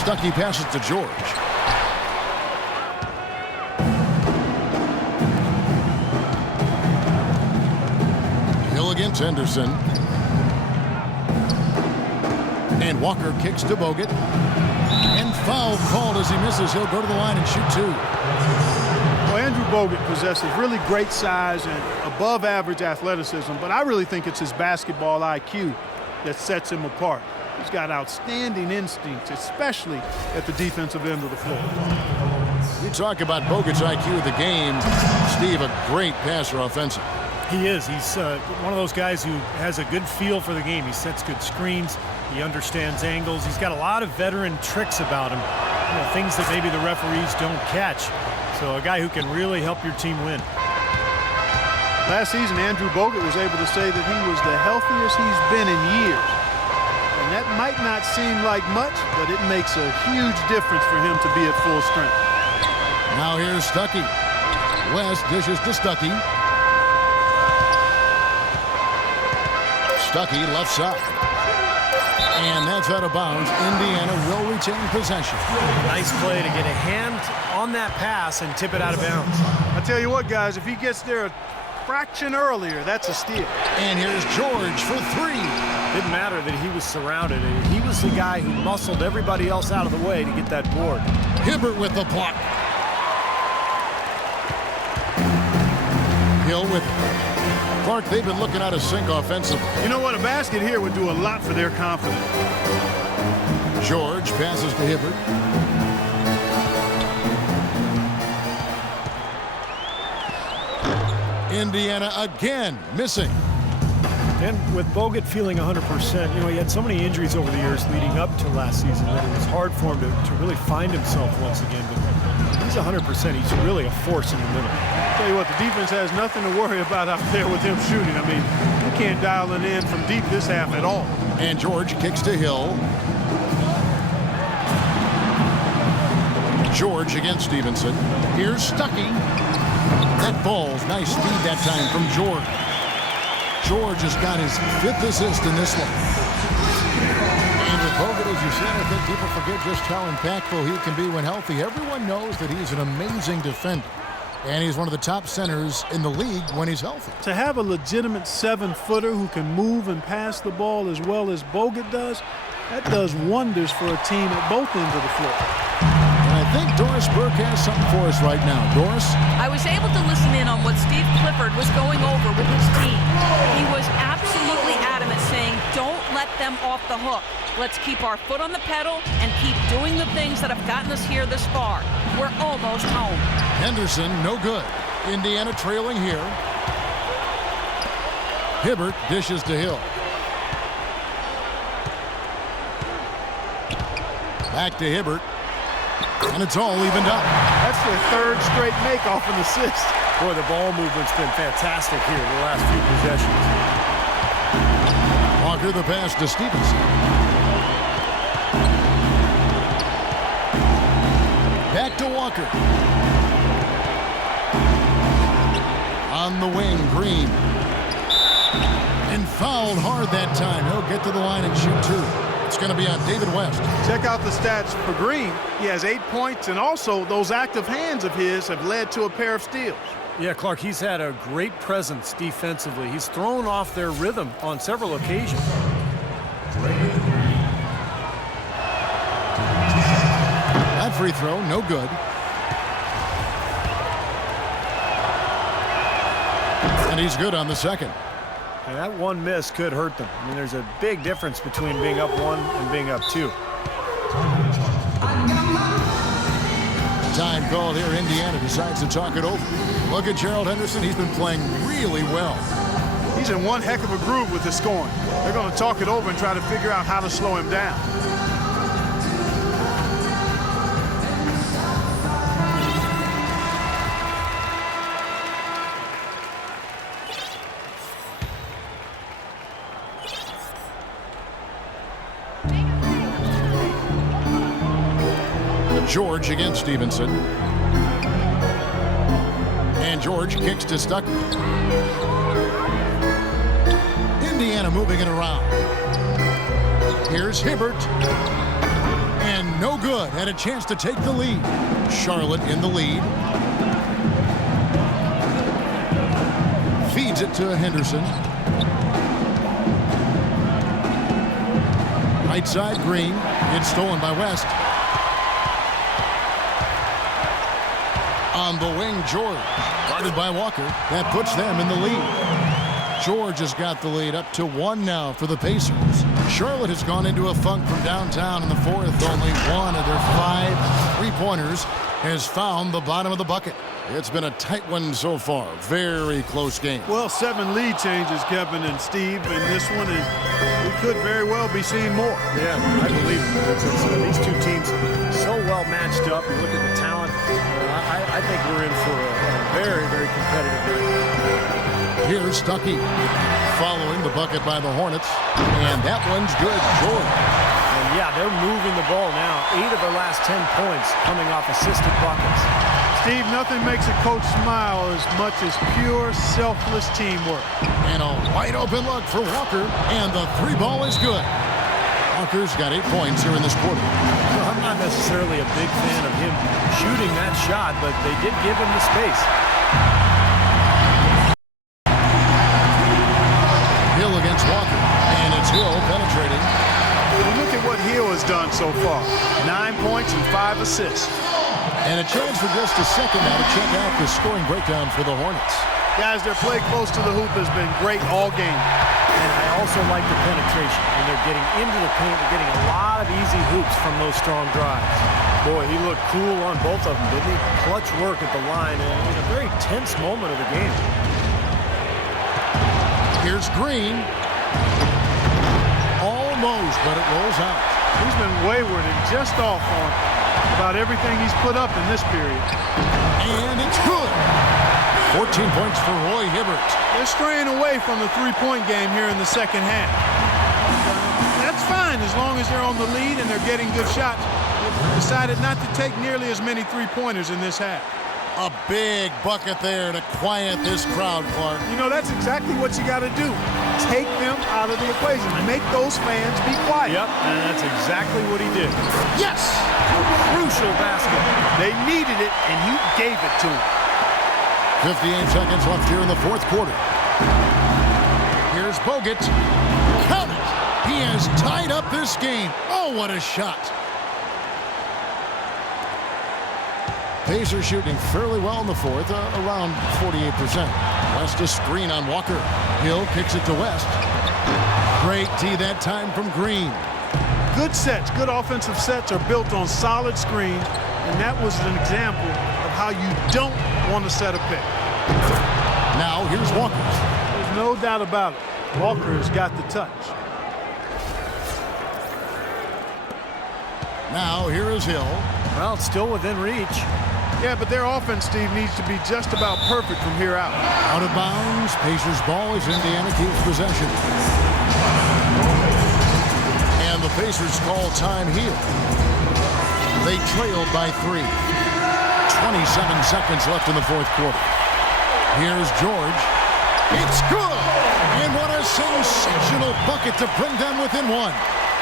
Stuckey passes to George. Hill against Henderson. And Walker kicks to Bogut. And foul called as he misses. He'll go to the line and shoot two. Well, Andrew Bogut possesses really great size and above-average athleticism, but I really think it's his basketball IQ that sets him apart. He's got outstanding instincts, especially at the defensive end of the floor. You talk about Bogut's IQ of the game. Steve, a great passer offensive. He is. He's one of those guys who has a good feel for the game. He sets good screens. He understands angles. He's got a lot of veteran tricks about him, things that maybe the referees don't catch. So a guy who can really help your team win. Last season, Andrew Bogut was able to say that he was the healthiest he's been in years. And that might not seem like much, but it makes a huge difference for him to be at full strength. Now here's Stuckey. West dishes to Stuckey. Stuckey left side. And that's out of bounds. Indiana will retain possession. Nice play to get a hand on that pass and tip it out of bounds. I tell you what, guys, if he gets there a fraction earlier, that's a steal. And here's George for three. Didn't matter that he was surrounded. He was the guy who muscled everybody else out of the way to get that board. Hibbert with the block. Hill with it. Clark, they've been looking out of sync offensively. You know what? A basket here would do a lot for their confidence. George passes to Hibbert. Indiana again missing. And with Bogut feeling 100%, he had so many injuries over the years leading up to last season that it was hard for him to really find himself once again. But he's 100%. He's really a force in the middle. Tell you what, the defense has nothing to worry about out there with him shooting. I mean, you can't dial it in from deep this half at all. And George kicks to Hill. George against Stevenson. Here's Stuckey. That ball's nice speed that time from George. George has got his 5th assist in this one. And with Bogut, as you said, I think people forget just how impactful he can be when healthy. Everyone knows that he's an amazing defender. And he's one of the top centers in the league when he's healthy. To have a legitimate 7-footer who can move and pass the ball as well as Bogut does, that does wonders for a team at both ends of the floor. And I think Doris Burke has something for us right now. Doris? I was able to listen in on what Steve Clifford was going over with his team. He was absolutely adamant, saying, don't let them off the hook. Let's keep our foot on the pedal and keep doing the things that have gotten us here this far. We're almost home. Henderson, no good. Indiana trailing here. Hibbert dishes to Hill. Back to Hibbert. And it's all evened up. That's their 3rd straight make-off and assist. Boy, the ball movement's been fantastic here the last few possessions. Walker the pass to Stevenson. Back to Walker. On the wing, Green. And fouled hard that time. He'll get to the line and shoot two. It's going to be on David West. Check out the stats for Green. He has 8 points, and also those active hands of his have led to a pair of steals. Yeah, Clark, he's had a great presence defensively. He's thrown off their rhythm on several occasions. That free throw, no good. And he's good on the second. And that one miss could hurt them. I mean, there's a big difference between being up 1 and being up 2. Time called here. Indiana decides to talk it over. Look at Gerald Henderson. He's been playing really well. He's in one heck of a groove with his scoring. They're going to talk it over and try to figure out how to slow him down. George against Stevenson. And George kicks to Stuckey. Indiana moving it around. Here's Hibbert. And no good. Had a chance to take the lead. Charlotte in the lead. Feeds it to Henderson. Right side, Green. It's stolen by West. On the wing, George. Guarded by Walker. That puts them in the lead. George has got the lead up to 1 now for the Pacers. Charlotte has gone into a funk from downtown in the fourth. Only one of their 5 three-pointers has found the bottom of the bucket. It's been a tight one so far. Very close game. Well, 7 lead changes, Kevin and Steve, in this one, and we could very well be seeing more. Yeah, I believe these two teams so well matched up. You look at the talent. I think we're in for a very, very competitive night. Here's Stuckey following the bucket by the Hornets, and that one's good. George. And yeah, they're moving the ball now. 8 of their last 10 points coming off assisted buckets. Steve, nothing makes a coach smile as much as pure, selfless teamwork. And a wide open look for Walker, and the 3 ball is good. Walker's got 8 points here in this quarter. Well, I'm not necessarily a big fan of him shooting that shot, but they did give him the space. Hill against Walker, and it's Hill penetrating. Look at what Hill has done so far. 9 points and 5 assists. And a chance for just a second now to check out the scoring breakdown for the Hornets. Guys, their play close to the hoop has been great all game. And I also like the penetration. When they're getting into the paint, they're getting a lot of easy hoops from those strong drives. Boy, he looked cool on both of them, didn't he? Clutch work at the line in a very tense moment of the game. Here's Green. Almost, but it rolls out. He's been wayward and just off on about everything he's put up in this period. And it's good. 14 points for Roy Hibbert. They're straying away from the three-point game here in the second half. That's fine as long as they're on the lead and they're getting good shots. They've decided not to take nearly as many three-pointers in this half. A big bucket there to quiet this crowd, Clark. You know, that's exactly what you got to do. Take them out of the equation. Make those fans be quiet. Yep, and that's exactly what he did. Yes! A crucial basket. They needed it, and he gave it to them. 58 seconds left here in the fourth quarter. Here's Bogut. Count it! He has tied up this game. Oh, what a shot. Pacers shooting fairly well in the fourth, around 48%. West a screen on Walker. Hill kicks it to West. Great tee that time from Green. Good sets, good offensive sets are built on solid screens, and that was an example of how you don't want to set a pick. Now here's Walker. There's no doubt about it. Walker's got the touch. Now here is Hill. Well, it's still within reach. Yeah, but their offense, Steve, needs to be just about perfect from here out. Out of bounds. Pacers ball as Indiana keeps possession. And the Pacers call time here. They trailed by 3. 27 seconds left in the fourth quarter. Here's George. It's good! And what a sensational bucket to bring them within 1.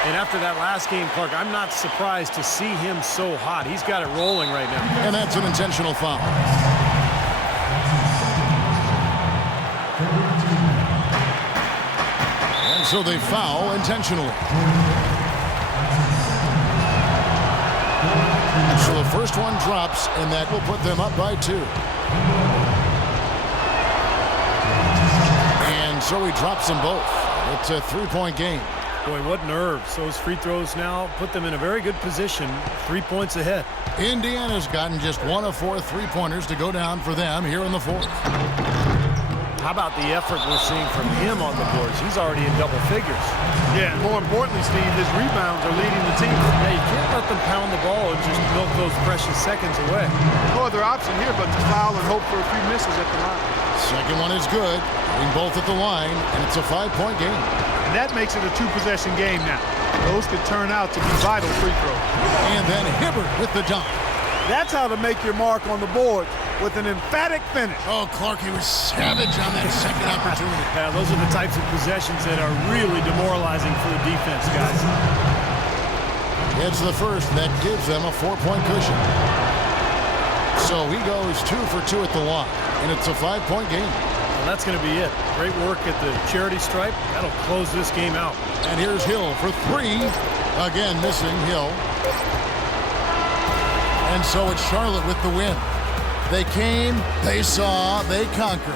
And after that last game, Clark, I'm not surprised to see him so hot. He's got it rolling right now. And that's an intentional foul. And so they foul intentionally. So the first one drops, and that will put them up by 2. And so he drops them both. It's a 3-point game. Boy, what nerves. Those free throws now put them in a very good position. 3 points ahead. Indiana's gotten just 1 of 4 three-pointers to go down for them here in the fourth. How about the effort we're seeing from him on the boards? He's already in double figures. Yeah, and more importantly, Steve, his rebounds are leading the team. Yeah, you can't let them pound the ball and just milk those precious seconds away. No other option here but to foul and hope for a few misses at the line. Second one is good. Being both at the line, and it's a 5-point game. And that makes it a 2-possession game now. Those could turn out to be vital free throws. And then Hibbert with the dunk. That's how to make your mark on the board with an emphatic finish. Oh, Clark, he was savage on that second opportunity. Yeah, those are the types of possessions that are really demoralizing for the defense, guys. It's the first, and that gives them a 4-point cushion. So he goes 2 for 2 at the line, and it's a 5-point game. Well, that's going to be it. Great work at the charity stripe. That'll close this game out. And here's Hill for 3. Again, missing Hill. And so it's Charlotte with the win. They came, they saw, they conquered.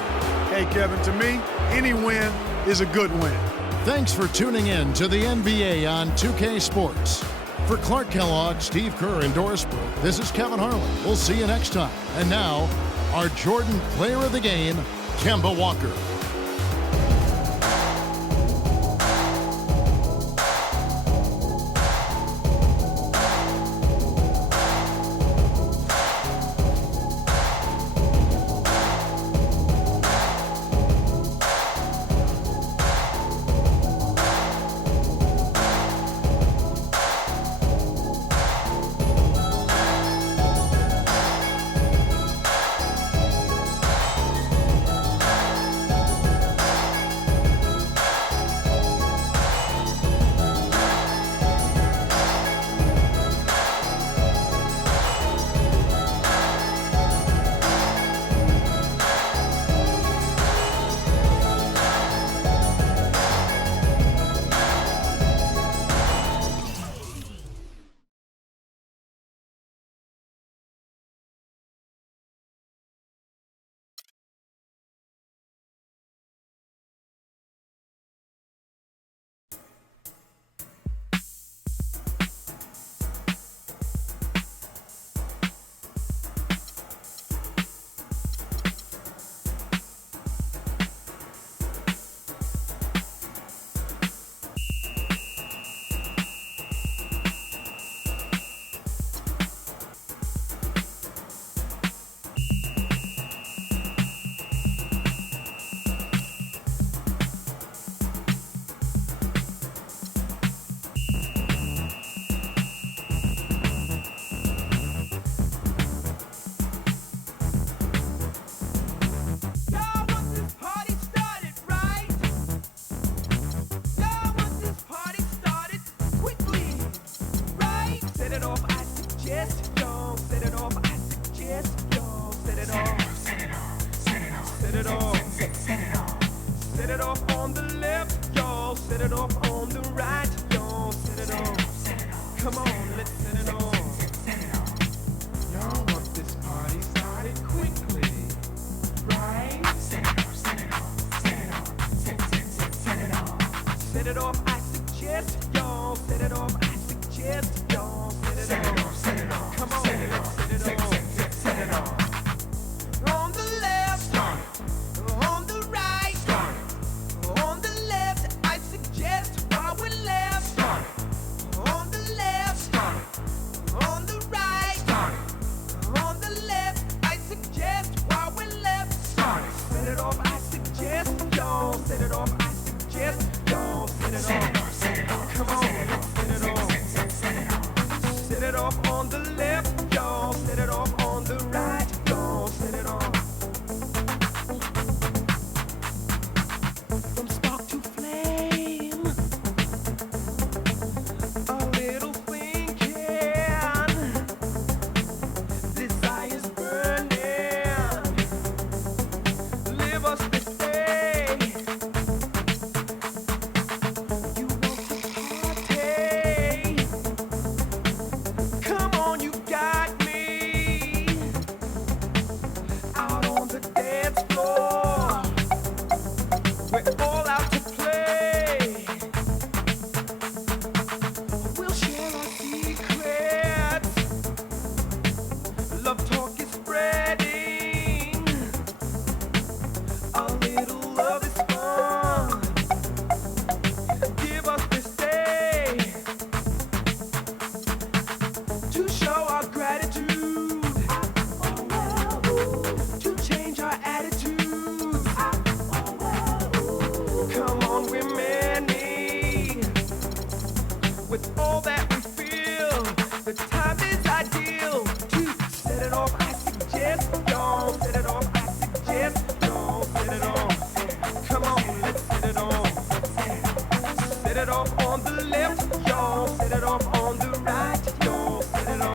Hey, Kevin, to me, any win is a good win. Thanks for tuning in to the NBA on 2K Sports. For Clark Kellogg, Steve Kerr, and Doris Burke, this is Kevin Harlan. We'll see you next time. And now, our Jordan Player of the Game, Kemba Walker. Set it off on the left, y'all. Set it off on